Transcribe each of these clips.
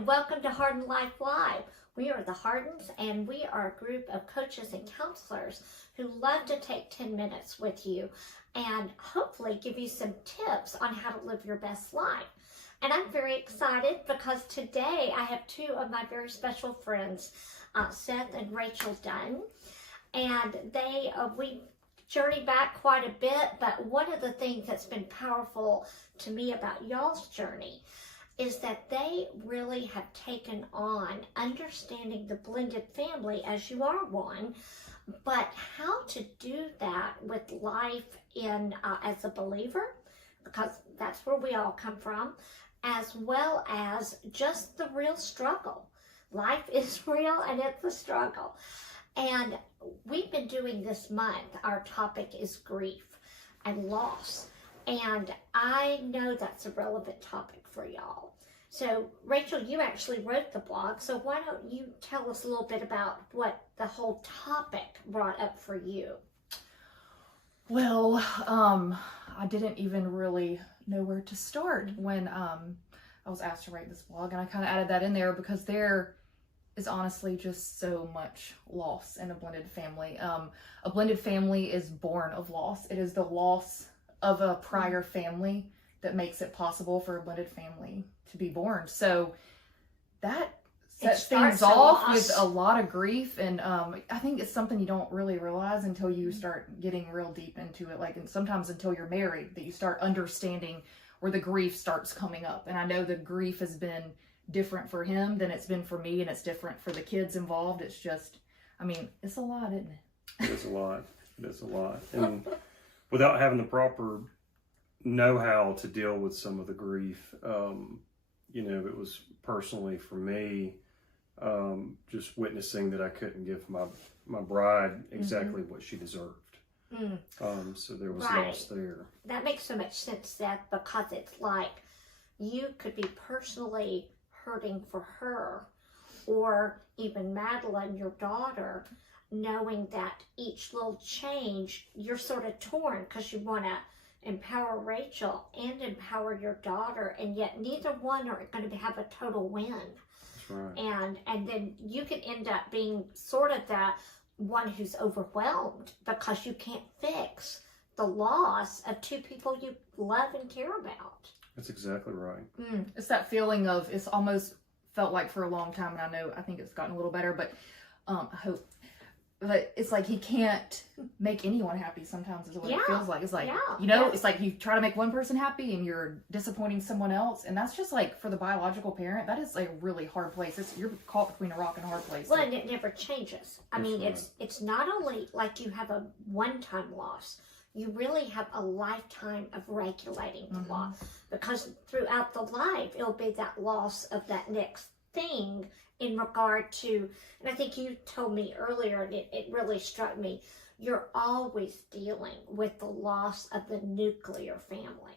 and welcome to Hardin Life Live. We are the Hardins, and we are a group of coaches and counselors who love to take 10 minutes with you and hopefully give you some tips on how to live your best life. And I'm very excited because today I have two of my very special friends, Seth and Rachel Dunn, and we journey back quite a bit, but one of the things that's been powerful to me about y'all's journey is that they really have taken on understanding the blended family as you are one, but how to do that with life in as a believer, because that's where we all come from, as well as just the real struggle. Life is real and it's a struggle. And we've been doing this month, our topic is grief and loss. And I know that's a relevant topic for y'all. So, Rachel, you actually wrote the blog, so why don't you tell us a little bit about what the whole topic brought up for you? Well, I didn't even really know where to start when I was asked to write this blog, and I kind of added that in there because there is honestly just so much loss in a blended family. A blended family is born of loss. It is the loss of a prior family that makes it possible for a blended family to be born. So that sets things off with a lot of grief, and I think it's something you don't really realize until you start getting real deep into it, and sometimes until you're married, that you start understanding where the grief starts coming up. And I know the grief has been different for him than it's been for me, and it's different for the kids involved. It's just, it's a lot, isn't it? It is a lot. It is a lot. And without having the proper know-how to deal with some of the grief, it was personally for me, just witnessing that I couldn't give my bride exactly what she deserved. So there was loss there. That makes so much sense, Seth, because it's like you could be personally hurting for her, or even Madeline, your daughter, knowing that each little change, you're sort of torn because you want to empower Rachel and empower your daughter, and yet neither one are going to have a total win. That's right. And then you could end up being sort of the one who's overwhelmed because you can't fix the loss of two people you love and care about. That's exactly right. It's that feeling of, it's almost felt like for a long time, and I think it's gotten a little better, but I hope. But it's like he can't make anyone happy sometimes is what it feels like. It's like, it's like you try to make one person happy and you're disappointing someone else. And that's just like, for the biological parent, that is a really hard place. You're caught between a rock and a hard place. Well, and it never changes. It's not only like you have a one-time loss, you really have a lifetime of regulating the loss. Because throughout the life, it'll be that loss of that next thing in regard to, and I think you told me earlier, and it really struck me, you're always dealing with the loss of the nuclear family.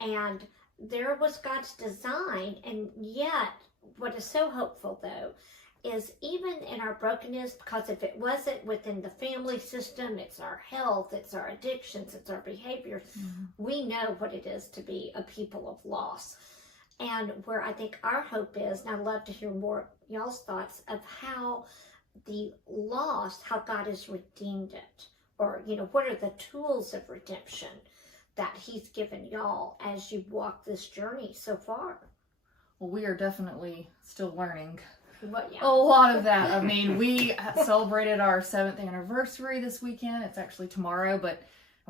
And there was God's design, and yet what is so hopeful though is even in our brokenness, because if it wasn't within the family system, it's our health, it's our addictions, it's our behaviors, we know what it is to be a people of loss. And where I think our hope is, and I'd love to hear more y'all's thoughts of how the loss, how God has redeemed it, or, what are the tools of redemption that he's given y'all as you walk this journey so far? Well, we are definitely still learning a lot of that. We celebrated our 7th anniversary this weekend. It's actually tomorrow, but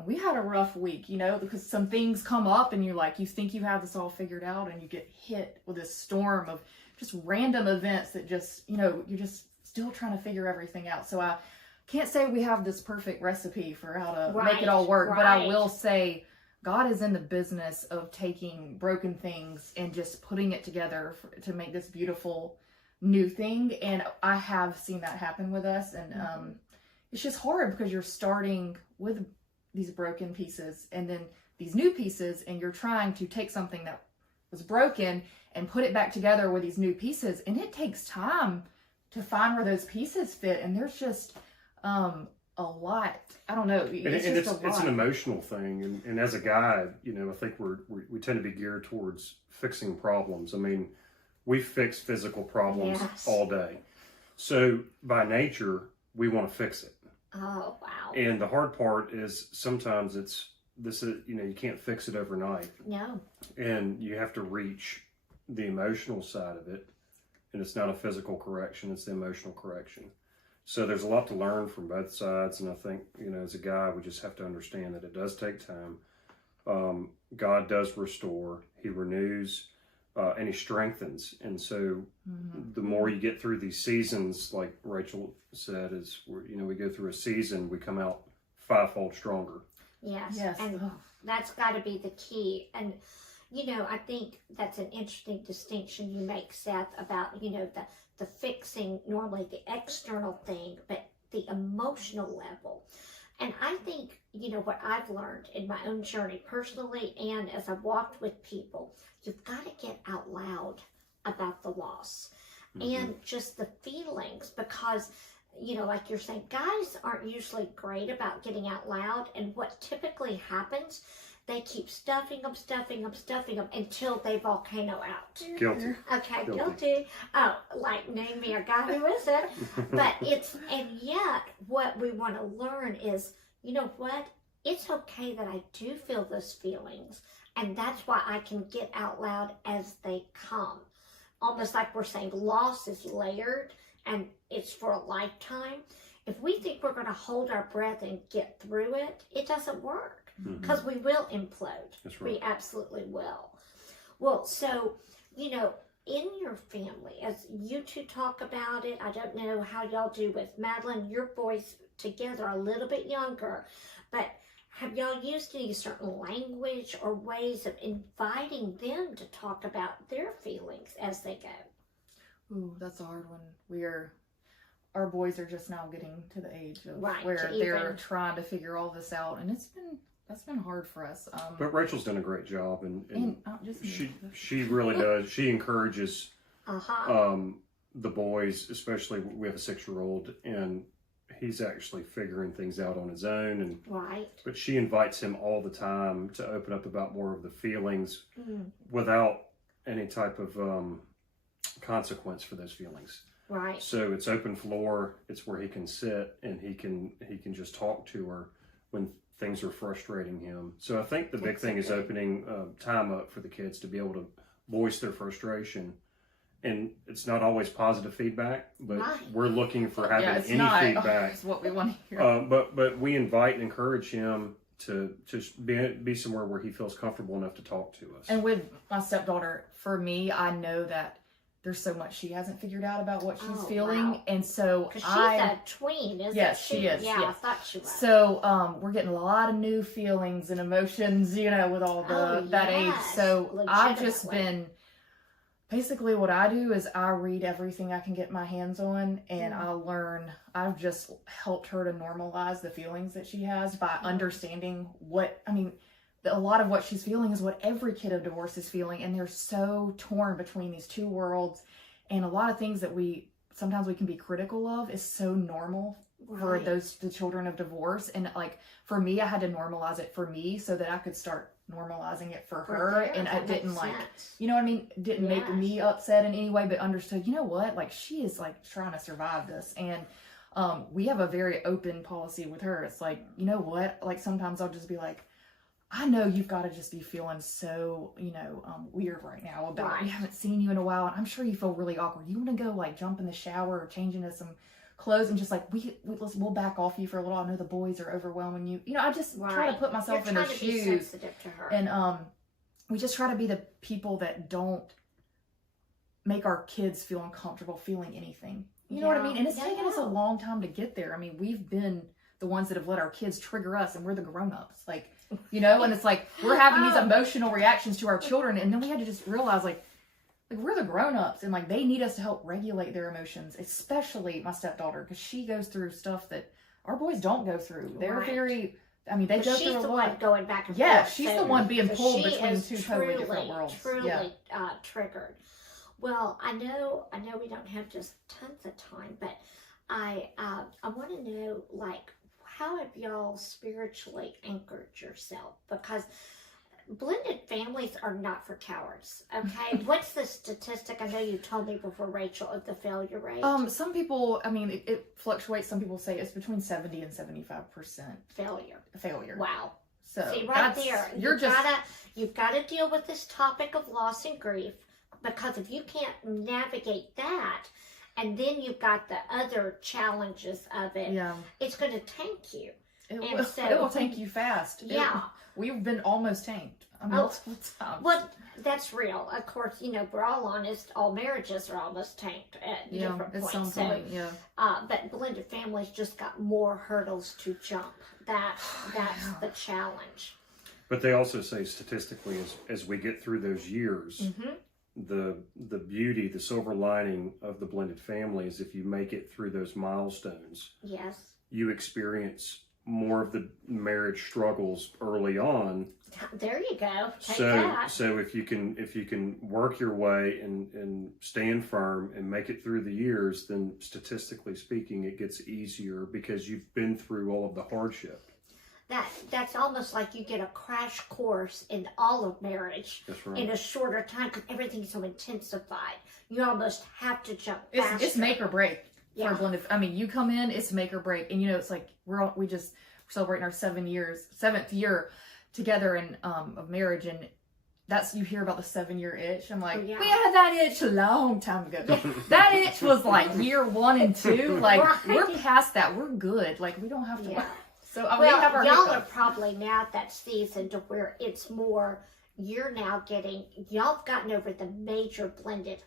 we had a rough week, because some things come up and you think you have this all figured out, and you get hit with this storm of just random events that just, you're just still trying to figure everything out. So I can't say we have this perfect recipe for how to make it all work, but I will say God is in the business of taking broken things and just putting it together to make this beautiful new thing. And I have seen that happen with us. And it's just hard because you're starting with these broken pieces and then these new pieces, and you're trying to take something that was broken and put it back together with these new pieces, and it takes time to find where those pieces fit. And there's just a lot. I don't know. It's an emotional thing, and as a guy, I think we tend to be geared towards fixing problems. we fix physical problems Yes. all day. So by nature, we want to fix it. Oh, wow. And the hard part is sometimes you can't fix it overnight. No. And you have to reach the emotional side of it. And it's not a physical correction, it's the emotional correction. So there's a lot to learn from both sides. And I think, as a guy, we just have to understand that it does take time. God does restore, He renews, and He strengthens. And so the more you get through these seasons, like Rachel said, we go through a season, we come out fivefold stronger. Yes. And that's got to be the key. And, I think that's an interesting distinction you make, Seth, about, the fixing, normally the external thing, but the emotional level. And I think, what I've learned in my own journey personally and as I've walked with people, you've got to get out loud about the loss and just the feelings, because, like you're saying, guys aren't usually great about getting out loud. And what typically happens, they keep stuffing them until they volcano out. Guilty. Okay, guilty. Oh, like name me a guy who isn't. But and yet what we want to learn is, you know what? It's okay that I do feel those feelings. And that's why I can get out loud as they come. Almost like we're saying loss is layered and it's for a lifetime. If we think we're going to hold our breath and get through it, it doesn't work. Because we will implode. That's right. We absolutely will. Well, so, in your family, as you two talk about it, I don't know how y'all do with Madeline, your boys together are a little bit younger, but have y'all used any certain language or ways of inviting them to talk about their feelings as they go? Ooh, that's a hard one. Our boys are just now getting to the age of Right, where they're trying to figure all this out, and that's been hard for us. But Rachel's done a great job, and just she really does. She encourages the boys, especially we have a 6-year-old, and he's actually figuring things out on his own. But she invites him all the time to open up about more of the feelings without any type of consequence for those feelings. Right. So it's open floor. It's where he can sit and he can just talk to her when things are frustrating him. So I think the big thing is opening time up for the kids to be able to voice their frustration. And it's not always positive feedback, but we're looking for having any feedback. It's what we want to hear. But we invite and encourage him to just be somewhere where he feels comfortable enough to talk to us. And with my stepdaughter, for me, I know that there's so much she hasn't figured out about what she's feeling. Wow. And so she's a tween, isn't she? Yes, she is. Yeah, yes. I thought she was. So we're getting a lot of new feelings and emotions, with all that age. So I've just been, basically what I do is I read everything I can get my hands on, and I've just helped her to normalize the feelings that she has by understanding a lot of what she's feeling is what every kid of divorce is feeling, and they're so torn between these two worlds, and a lot of things that sometimes we can be critical of is so normal for the children of divorce. And like for me, I had to normalize it for me so that I could start normalizing it for her, and I didn't didn't make me upset in any way, but understood, she is like trying to survive this. And we have a very open policy with her. It's like, sometimes I'll just be like, I know you've got to just be feeling so, weird right now about we haven't seen you in a while, and I'm sure you feel really awkward. You want to go jump in the shower or change into some clothes, and just we'll back off you for a little. I know the boys are overwhelming you. I just try to put myself in their shoes, and we just try to be the people that don't make our kids feel uncomfortable feeling anything. You know what I mean? And it's taken us a long time to get there. I mean, we've been the ones that have let our kids trigger us, and we're the grown-ups. And it's like we're having these emotional reactions to our children, and then we had to just realize we're the grown-ups, and they need us to help regulate their emotions, especially my stepdaughter, because she goes through stuff that our boys don't go through. They're very, they go through a lot. She's the one going back and forth. Yeah, she's the one being pulled between two totally different worlds. Truly triggered. Well, I know we don't have just tons of time, but I want to know, how have y'all spiritually anchored yourself? Because blended families are not for cowards, okay? What's the statistic? I know you told me before, Rachel, of the failure rate. Some people, I mean, it fluctuates. Some people say it's between 70 and 75% failure. Wow. So see, right there, you've got to deal with this topic of loss and grief, because if you can't navigate that, and then you've got the other challenges of it, it's going to tank you. It will tank you fast. Yeah. We've been almost tanked multiple times. Well, that's real. Of course, you know, we're all honest. All marriages are almost tanked at different points. Some point, but blended families just got more hurdles to jump. That's the challenge. But they also say statistically, as we get through those years, the beauty, the silver lining of the blended family is if you make it through those milestones, you experience more of the marriage struggles early on. There you go. So if you can work your way and stand firm and make it through the years, then statistically speaking, it gets easier because you've been through all of the hardship. That's almost like you get a crash course in all of marriage in a shorter time, because everything's so intensified. You almost have to jump faster. It's make or break for a blended. I mean, you come in, it's make or break, and you know, it's like we're just celebrating our 7th year together in of marriage, and that's, you hear about the 7-year itch. I'm like, we had that itch a long time ago. That itch was like year 1 and 2. Like we're past that. We're good. Like we don't have to. So we have our y'all are probably now at that season to where it's more, y'all have gotten over the major blended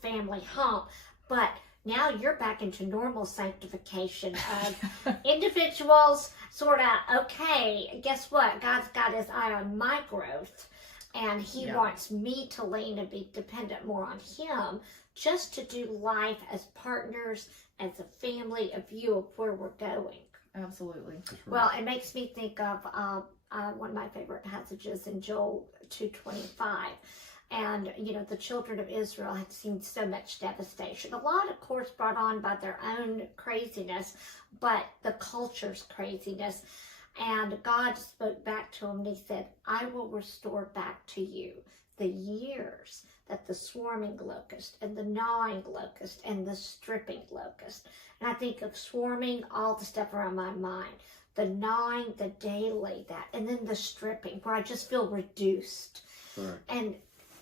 family hump, but now you're back into normal sanctification of individuals sort of, okay, guess what? God's got his eye on my growth, and he wants me to lean and be dependent more on him, just to do life as partners, as a family, a view of where we're going. Absolutely. Well, it makes me think of one of my favorite passages in Joel 2:25. And, you know, the children of Israel had seen so much devastation. A lot, of course, brought on by their own craziness, but the culture's craziness. And God spoke back to him and he said, I will restore back to you the years that the swarming locust and the gnawing locust and the stripping locust. And I think of swarming, all the stuff around my mind. The gnawing, the daily, and then the stripping, where I just feel reduced. And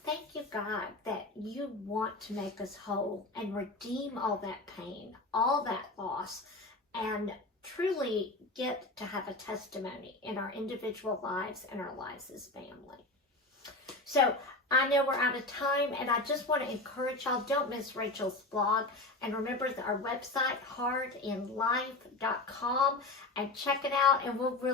thank you, God, that you want to make us whole and redeem all that pain, all that loss, and truly get to have a testimony in our individual lives and our lives as family. So I know we're out of time, and I just want to encourage y'all, don't miss Rachel's blog. And remember our website, hardinlife.com, and check it out, and we'll really